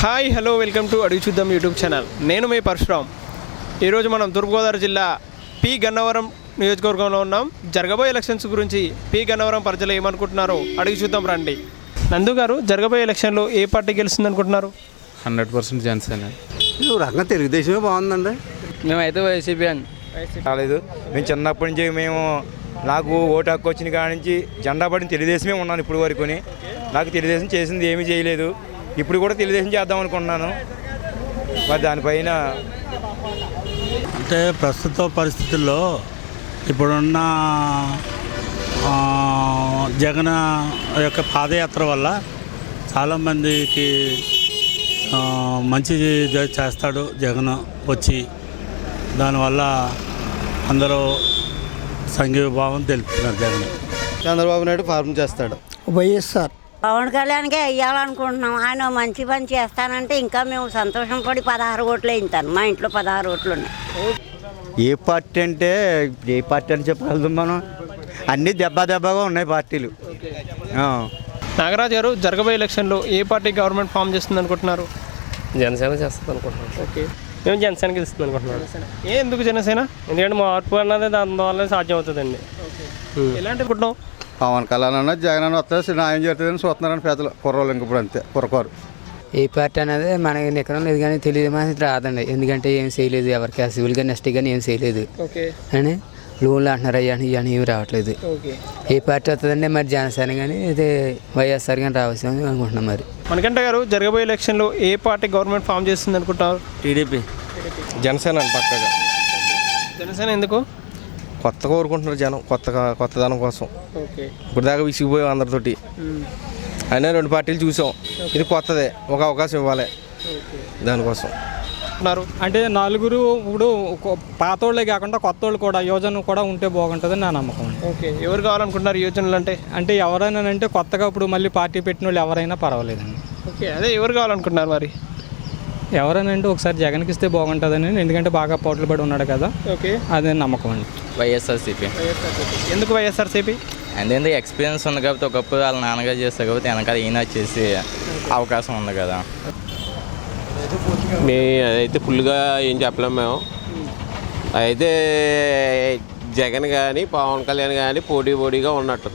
Hi hello welcome to అడిగి చూద్దాం YouTube channel. నేను మీ పరశురామ్ ఈరోజు మనం తూర్పుగోదావరి జిల్లా పి. గన్నవరం నియోజకవర్గంలో ఉన్నాం. జరగబోయే ఎలక్షన్స్ గురించి పి. గన్నవరం ప్రజలు ఏమనుకుంటున్నారో అడిగి చూద్దాం రండి. నందు గారు జరగబోయే ఎలక్షన్లో ఏ పార్టీ గెలుస్తుంది అనుకుంటున్నారు హండ్రెడ్ పర్సెంట్ జనసేన రకంగా తెలుగుదేశమే బాగుందండి. మేమైతే వైసీపీ అని రాలేదు. మేము చిన్నప్పటి నుంచి మేము నాకు ఓటు హక్కు వచ్చిన కాడ నుంచి జెండా పడిన తెలుగుదేశమే ఉన్నాను ఇప్పుడు వరకుని. నాకు తెలుగుదేశం చేసింది ఏమీ చేయలేదు. ఇప్పుడు కూడా తెలుగుదేశం చేద్దాం అనుకుంటున్నాను. మరి దానిపైన అంటే ప్రస్తుత పరిస్థితుల్లో ఇప్పుడున్న ఆ, జగన్ యొక్క పాదయాత్ర వల్ల చాలామందికి మంచి జ- చేస్తాడు జగన్ వచ్చి. దానివల్ల అందరూ సంఘీభావం తెలుపుతున్నారు జగన్. చంద్రబాబు నాయుడు ఫార్మ్ చేస్తాడు. వైఎస్ఆర్. పవన్ కళ్యాణ్కే వెయ్యాలనుకుంటున్నాం. ఆయన మంచి పని చేస్తానంటే ఇంకా మేము సంతోషం పడి పదహారు ఓట్లు వేయించాను మా ఇంట్లో పదహారు ఓట్లు ఉన్నాయి. ఏ పార్టీ అంటే ఏ పార్టీ అని చెప్పగలుగుతాం మనం? అన్నీ దెబ్బ దెబ్బగా ఉన్నాయి పార్టీలు. ఆ. నాగరాజు గారు జరగబోయే ఎలక్షన్లో ఏ పార్టీ గవర్నమెంట్ ఫామ్ చేస్తుంది అనుకుంటున్నారు? జనసేన చేస్తుంది అనుకుంటున్నాం. ఓకే. మేము జనసేన గెలుస్తుంది అనుకుంటున్నాం. ఏ ఎందుకు జనసేన? ఎందుకంటే మార్పు అన్నది దానివల్ల సాధ్యం అవుతుందండి. ఎలాంటి అనుకుంటున్నాం పవన్ కళ్యాణ్ అన్న జగన్ అన్న వస్తే న్యాయం చేస్తుందని చూస్తున్నారని పెద్దలు కుర్రోళ్ళు ఇంక ఇప్పుడు అంతే కుర్రకోరు. ఏ పార్టీ అనేది మనకి నిక్కడం లేదు కానీ తెలియదు మాత్రం రాదండి. ఎందుకంటే ఏం చేయలేదు ఎవరికి సివిల్ కానీ నెక్స్ట్ కానీ ఏం చేయలేదు. ఓకే. అని లోన్లు అంటున్నారు అయ్యా ఇవన్నీ ఏమి రావట్లేదు. ఓకే. ఏ పార్టీ వస్తుందంటే మరి జనసేన కానీ ఇది వైఎస్ఆర్ కానీ రావచ్చు అనుకుంటున్నాం మరి. మణికంఠ గారు జరగబోయే ఎలక్షన్లో ఏ పార్టీ గవర్నమెంట్ ఫామ్ చేస్తుంది అనుకుంటున్నారు టీడీపీ. జనసేన పక్కగా. జనసేన ఎందుకు? కొత్తగా కోరుకుంటున్నారు జనం కొత్తగా కొత్తదనం కోసం. ఇప్పుడు దాకా విసిగిపోయాం అందరితోటి. అయినా రెండు పార్టీలు చూసాం. ఇది కొత్తదే ఒక అవకాశం ఇవ్వాలి. దానికోసం. ఉన్నారు. అంటే నలుగురు ఇప్పుడు పాతోళ్ళే కాకుండా కొత్త వాళ్ళు కూడా యోజన కూడా ఉంటే బాగుంటుందని నా నమ్మకం. ఓకే. ఎవరు కావాలనుకుంటున్నారు యోజనలు అంటే అంటే ఎవరైనా అంటే కొత్తగా ఇప్పుడు మళ్ళీ పార్టీ పెట్టిన వాళ్ళు ఎవరైనా పర్వాలేదండి. ఓకే. అదే ఎవరు కావాలనుకుంటున్నారు మరి? ఎవరైనా అంటే ఒకసారి జగన్కి ఇస్తే బాగుంటుందని ఎందుకంటే బాగా పోట్లు పడి ఉన్నాడు కదా. ఓకే. అదే నమ్మకం అండి. వైఎస్ఆర్సీపీ. ఎందుకు వైఎస్ఆర్సీపీ? ఎందుకంటే ఎక్స్పీరియన్స్ ఉంది కాబట్టి ఒకప్పుడు వాళ్ళ నాన్నగారు చేస్తారు కాబట్టి వెనకాల ఈయన వచ్చేసి అవకాశం ఉంది కదా. మే అదైతే ఫుల్గా ఏం చెప్పలేము మేము. అయితే జగన్ కానీ పవన్ కళ్యాణ్ కానీ పోటీ పోటీగా ఉన్నట్టు